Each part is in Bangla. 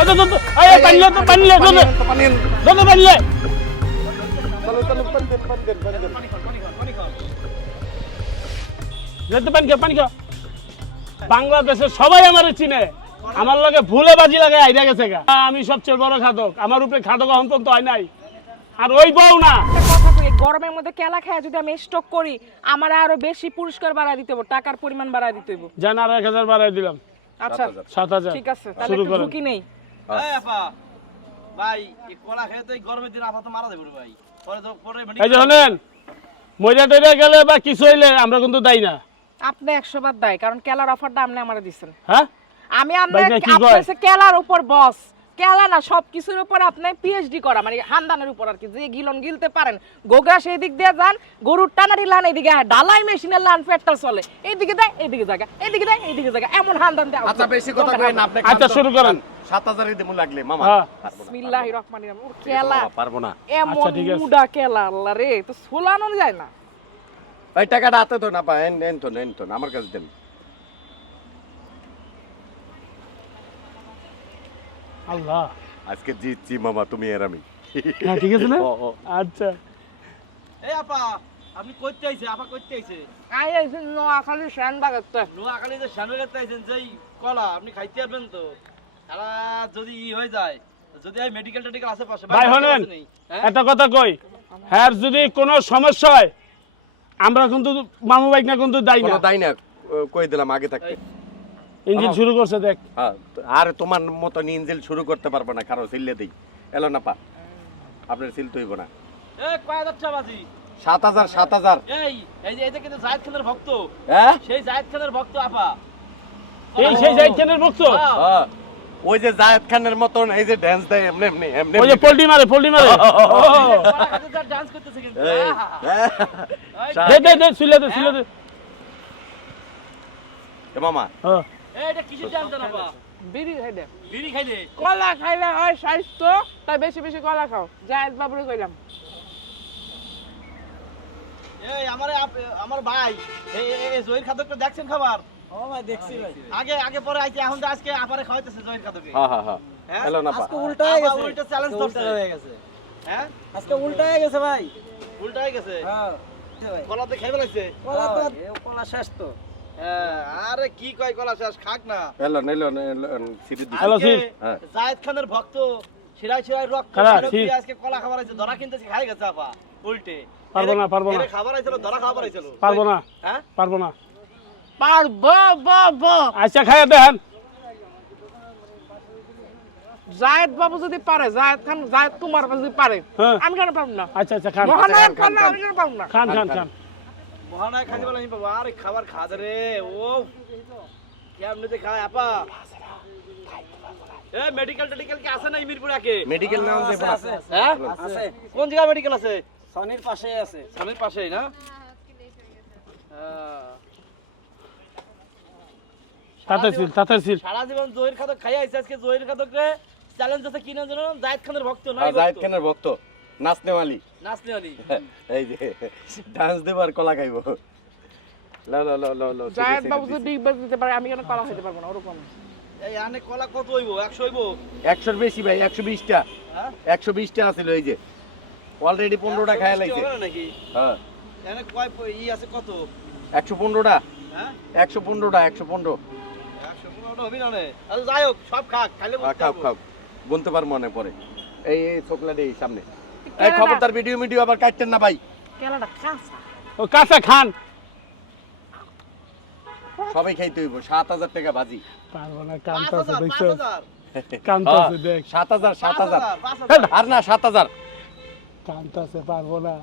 ও, দো, দো, দো, এই, এই, পানি পানি লে, দো, দো, পানি আন। দো, দো, পানি লে। চলো, চলো, পানি দেন, পানি দেন, পানি দেন। লে, তো, পানি খাও, পানি খাও। বাংলাদেশে সবাই আমার চিনে। আমার লগে ভুলে বাজি লাগে আইরা গেছে আমি সবচেয়ে বড় খাদক। আমার উপরে খাদক অন্তত হয় নাই। আর ওই বউ না। গরমের মধ্যে কেলা খায় যদি আমি স্টক করি আমার আরও বেশি পুরস্কার বাড়া দিতে হবে টাকার পরিমাণ বাড়া দিতে হবে জান আর এক হাজার বাড়াই দিলাম। আচ্ছা সাত হাজার। ঠিক আছে তাহলে ঝুঁকি নেই। ভাই এই কলা খেয়ে তো এই গরমের দিন আপা তো মারা যাবে ভাই। পরে তো পরে এই যে শোনেন মজা টইরা গেলে বা কিছু হইলে আমরা কিন্তু দাই না। আপনি একশো বার দেয় কারণ কেলার অফারটা আপনি আমার দিচ্ছেন হ্যাঁ? আমি আপনার কেলার উপর বস। কেলা না সব কিছুর উপর আপনি পিএইচডি করা মানে হান্দানের উপর আর কি যে গিলন গিলতে পারেন। গোগরা সেই দিক দিয়ে যান গরুর টানারি লান এইদিকে ডালাই মেশিনের লান পেট্রোল চলে। এইদিকে দেয় এইদিকে জায়গা এইদিকে দেয় এইদিকে জায়গা এমন হান্দান দেয় আচ্ছা বেশি কথা কই না আপনি আচ্ছা, শুরু করেন। সাত হাজারই দেবো লাগলে মামা। হ্যাঁ। বিসমিল্লাহির রহমানির রহিম। কেলা পারব না। এমন আচ্ছা, ঠিক আছে। মুডা কেলা আল্লাহ রে তো সোলানো যায় না। এই টাকাটা হাতে তো না পা এন এন তো এন তো আমার কাছে দেন। আল্লাহ। আজকে জিতছি মামা তুমি আর আমি। হ্যাঁ ঠিক আছে না। আচ্ছা। এই আপা আপনি কইতে আইছে আপা কইতে আইছে। আই আইছে নোয়াখালী শ্যান বাগাতে নোয়াখালী যে করতে আইছেন যেই কলা আপনি খাইতে পারবেন তো। সারা যদি ই হয়ে যায় যদি এই মেডিকেল টেডিকেল আছে পাশে ভাই হলেন হ্যাঁ? একটা কথা কই হ্যাঁ যদি কোনো সমস্যা হয় আমরা কিন্তু মামু বাইক না কিন্তু দাই না। দাই না কই দিলাম আগে থাকতে। ইঞ্জিন শুরু করছে দেখ। হ্যাঁ, আর তোমার মতন ইঞ্জিন শুরু করতে পারব না কারও সিললে দিই। এলো না পা। আপনার সিল তৈব না। এই কয় হাজার বাজি? সাত হাজার সাত হাজার। এই এই যে এই যে কিন্তু জায়েদ খানের ভক্ত। হ্যাঁ? সেই জায়েদ খানের ভক্ত আপা। এই সেই যাইছেনের বক্স হ্যাঁ। হ্যাঁ। ওই যে জায়েদ খানের মতন এই যে ড্যান্স দেয় এমনি এমনি এমনি। ওই যে মারে মারে। ডান্স করতেছে কিন্তু এই, হ্যাঁ। দে দে দে সিলে দে সিলে দে। এ মামা। হ্যাঁ। এটা কিসের ডান্স জানো আপা বিড়ি খাইলে বিড়ি খাইলে কলা খাইলে হয় স্বাস্থ্য তাই বেশি বেশি কলা খাও। জায়েদ বাবুরে কইলাম। এই আমার আমার ভাই এই এই- এই জহির খাদকটা দেখছেন খাবার? ও ভাই দেখছি ভাই। আগে আগে পরে আইতে এখন তো আজকে আপারে খাওয়াইতেছে জহির খাদকে হ্যাঁ হ্যাঁ হ্যাঁ। হ্যাঁ? না আজকে উল্টা হয়ে গেছে। উল্টা হয়ে গেছে। হ্যাঁ? আজকে উল্টা হয়ে গেছে ভাই। উল্টা হয়ে গেছে? হ্যাঁ। কলাতে খাই ফেলাইছে? কলা তো কলা শেষ তো। হ্যাঁ, আরে কি কয় কলা শেষ খাক না। এলো না সির। হ্যাঁ। জায়েদ খানের ভক্ত শিরাই শিরাই রক্ত খারা, শিরক সির। দিয়ে আজকে কলা খাবার আইছে ধরা কিনতেছে খাই গেছে আপা উল্টে। পারব না, পারব না। এরে খাবার আইছিল ধরা খাবার আইছিল পারব না। হ্যাঁ? পারব না। পারব বাবা আচ্ছা খাইয়া দেখেন। জায়েদ বাবু যদি পারে জায়েদ খান জায়েদ কুমার যদি পারে হ্যাঁ। আমি কেন পারব না? আচ্ছা আচ্ছা খান। খান, খান। খান খান। খান। মহানায় খাইতে বলে বাবা আরে খাবার খাদে রে ও খায় আপা? এ মেডিকেল টেডিকেল কি আছে না মেডিকেল নাম আছে, আছে হ্যাঁ? আছে। কোন জায়গায় মেডিকেল আছে? সনির পাশে আছে। স্বামীর পাশেই না? হ্যাঁ। তাতে ছিল সারা জীবন জহির খাদক খাই আইছে আজকে জহির খাদক রে চ্যালেঞ্জ আছে কি না জানো? জায়েদ খানের ভক্ত নাই হ্যাঁ, জায়েদ খানের ভক্ত। নাচনে वाली নাচনি আলি এই যে ডান্স দেবার কলা খাইবো। লো লো লো লো লো জায়েদ বাবু যদি বিগ বাস দিতে পারে আমি কেন কলা খেতে পারব না ওরকম। এই আনে কলা কত হইবো? 100 হইবো? একশোর বেশি ভাই একশো বিশটা। হ্যাঁ? একশো বিশটা আছিল এই যে। অলরেডি পনেরোটা খায়া লাগছে নাকি? হ্যাঁ। এনে কয় ই আছে কত? একশো পনেরোটা? হ্যাঁ? একশো পনেরোটা একশো পনেরো। 115 হবি না নে? আচ্ছা যাই হোক সব খাক খাইলে খাও বুঝতে খাও। গুনতে পার মনে পড়ে এই এই চোখলাটি এই সামনে। এই খবরদার ভিডিও মিডিও আবার কাটতেন না ভাই। কেলাটা কাঁচা ও কাঁচা খান। সবাই খাইতে হইব সাত হাজার টাকা বাজি। পারব না পাঁচ কান্তাছে দেখছ পাঁচ হাজার, দেখ। সাত হাজার সাত হাজার। আর না সাত হাজার। কান্তাছে পারব না।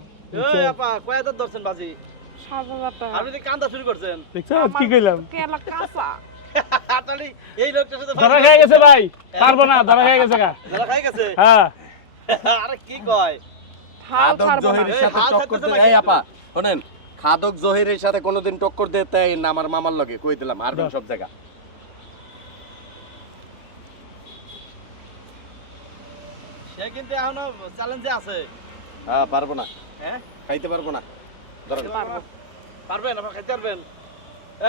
এই আপা, কয় হাজার ধরছেন বাজি? সাত হাজার টাকা। আপনি কান্দা শুরু করছেন। দেখছ কি কইলাম? কেলা কাঁচা। এই লোকটার সাথে ধরা খেয়ে গেছে ভাই। পারব না ধরা খেয়ে গেছে ধরা খাই গেছে? হ্যাঁ। আরে কি কয়? খাদক জহিরের সাথে টক্কর ছাড়তেছে এই আপা শোনেন খাদক জহিরের সাথে কোনোদিন টক্কর দে তাই না আমার মামার লগে? কই দিলাম আরবেন সব জায়গা। সে কিন্তু এখনও চ্যালেঞ্জে আছে। হ্যাঁ পারব না। হ্যাঁ? খাইতে পারব না। ধরেন। পারবেন আপনি খাইতে পারবেন।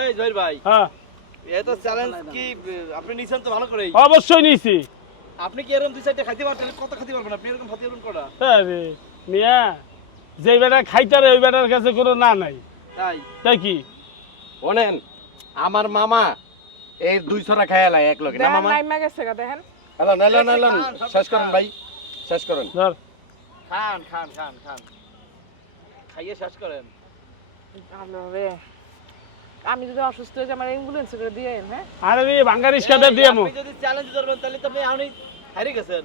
এই জহির ভাই হ্যাঁ। চ্যালেঞ্জ কি আপনি নিছেন তো ভালো করেই। অবশ্যই নিছি। আপনি কি এরকম দুই চারটে খাইতে পারবেন? কত খাইতে পারবেন আপনি? এরকম খাইতে পারবেন কটা? আরে মিয়া যে বেটা খাইতারে ওই বেটার কাছে কোনো না নাই। তাই? তাই কি? শোনেন আমার মামা এই দুই ছড়া খায় লাই এক লগে। না মামা? নাইমা গেছে গা দেখেন। এলন এলন এলন শেষ করেন ভাই শেষ করেন। ধর। খান খান খান খান। খাইয়ে শেষ করেন। রে আমি যদি অসুস্থ হয়ে যাই আমার অ্যাম্বুলেন্স করে দিয়ে আইন, হ্যাঁ? আরে রে কাদের দিয়ে মো আপনি যদি চ্যালেঞ্জ করবেন তাহলে তো আপনি আপনি হারিয়ে গেছেন।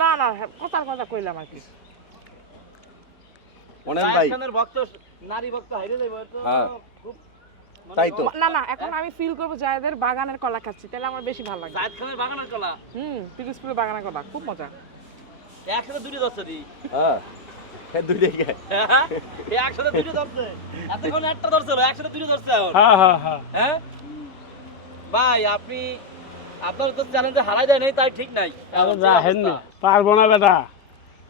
না না কথার কথা কইলাম আর কি। শোনেন ভাই। ভক্ত নারী ভক্ত হারিয়ে যাবে তো হ্যাঁ। খুব তাই তো। না না এখন আমি ফিল করব জায়দের বাগানের কলা খাচ্ছি তাহলে আমার বেশি ভালো লাগে। জায়েদ খানের বাগানের কলা? হুম পিরোজপুরের বাগানের কলা খুব মজা। একসাথে দুটো হ্যাঁ। হ্যাঁ দুইটাই হ্যাঁ? একসাথে দুটো ধরছে। এতক্ষণ একটা ধরছিল একসাথে দুটো ধরছে এখন। হ্যাঁ হ্যাঁ হ্যাঁ। হ্যাঁ? ভাই আপনি আপনার তো চ্যালেঞ্জে হারাই দেয় নাই তাই ঠিক নাই। আরে এখন যে রাহেন না পারব না বেটা।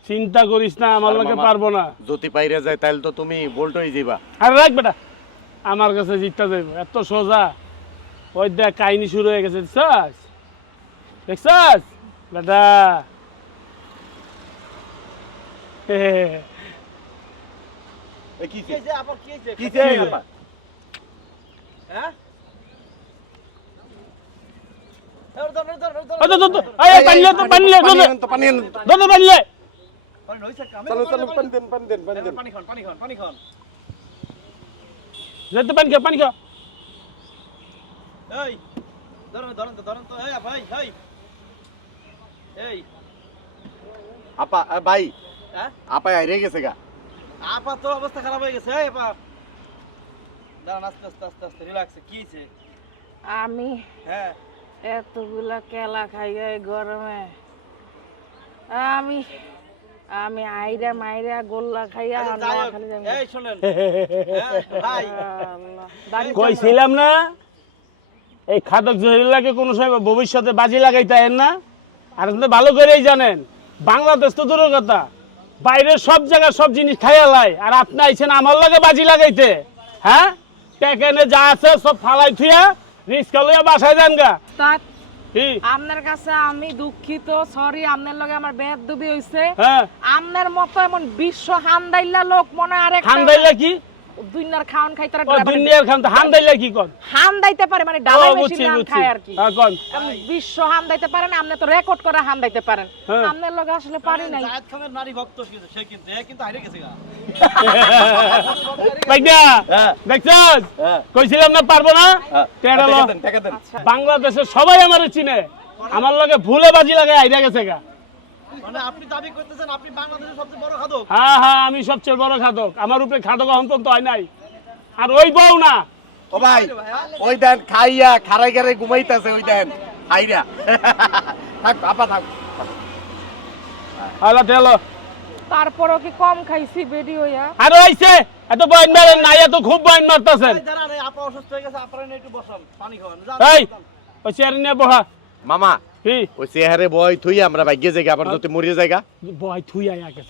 চিন্তা করিস না আমার লোকে পারব না। যদি পাইরে যায় তাহলে তো তুমি বোল্ট হয়ে যাবা আরে রাখ বেটা। আমার কাছে জিততে যাইব। এত সোজা। ওই দেখ কাহিনী শুরু হয়ে গেছে। দেখছাস? দেখছাস? বেটা। পানি তো, পানি লে, দো, পানি দো। আনেন তো, পানি আনেন তো। দো, দো, পানি লে। পানি হয়েছে, আমি চলো, পানি, চলো, পানি। পানি দেন, পানি দেন, পানি দেন। পানি খান, পানি খান, পানি খান। লে তো পানি খাও, পানি খাও। এই, ধরেন, ধরেন তো, ধরেন তো। এই, ভাই, এই। এই, আপা ভাই? আপা হারিয়ে গেছে গা। আপা তো অবস্থা খারাপ হয়ে গেছে এই আপা। দাঁড়ান আস্তে আস্তে আস্তে আস্তে রিল্যাক্সে কি হয়েছে? আমি হ্যাঁ। এতগুলা কেলা খাই এই গরমে। আমি আমি আইরা মাইরা গোল্লা খাইয়া আচ্ছা, যাই হোক, নোয়াখালী এই শোনেন। হ্যাঁ, ভাই। কইছিলাম না? এই খাদক জহিরুল্লাহকে কোনো সময় ভবিষ্যতে বাজি লাগাইতে না? আর আপনি ভালো করেই জানেন। বাংলাদেশ তো দূরের কথা। বাইরের সব জায়গায় সব জিনিস খাইয়া লাই। আর আপনি আইছেন আমার লাগে বাজি লাগাইতে। হ্যাঁ? প্যাকেনে যা আছে সব ফালাই থুয়া রিস্কা লইয়া বাসায় যান গা। আপনার কাছে আমি দুঃখিত সরি আপনার লগে আমার বেদ দুবি হইছে। হ্যাঁ। আপনার মতো এমন বিশ্ব হান্দাইল্লা লোক মনে আর খান দাইলে কি? দুইনার খাওন খাই তারা খান হান দাইলে কি কন? হান দাইতে পারে মানে ডালাই বুঝছি মেশিন খায় আর কি। হ্যাঁ কন। বিশ্ব হান দাইতে পারেন আপনি তো রেকর্ড করে হান দাইতে পারেন। হ্যাঁ। আপনার লগে আসলে পারি নাই। জায়েদ খানের নারী ভক্ত সে- সে কিন্তু এ কিন্তু হারিয়ে গেছে গা। ভাইয়া হ্যাঁ। দেখছস কইছিলাম না পারব না? হ্যাঁ, টেরা লো। টাকা দেন, টাকা দেন। বাংলাদেশে সবাই আমার চিনে। আমার লগে ভুলে বাজি লাগাই আইরা গেছে গা। মানে আপনি দাবি করতেছেন আপনি বাংলাদেশের সবচেয়ে বড় খাদক। হ্যাঁ হ্যাঁ আমি সবচেয়ে বড় খাদক। আমার উপরে খাদক হয় নাই। আর ওই বউ না। ও ভাই ওই দেন খাইয়া খারাই গারে ঘুমাইতেছে ওই দেন। খাইরা থাক আপা থাক। হ্যালো টেলো। তারপরও কি কম খাইছি বেডি হইয়া আর ওইছে এত বয়ন মারেন নাই এত খুব বয়ন মারতেছেন। অসুস্থ হয়ে গেছে আপনারা একটু বসান পানি খাওয়ান। এই ওই চেয়ার নিয়ে বহা। মামা ওই চেহারে বয় থুই আমরা ভাগ্যে জায়গা আবার যদি মরিয়ে জায়গা। বয় থুই আয় আগে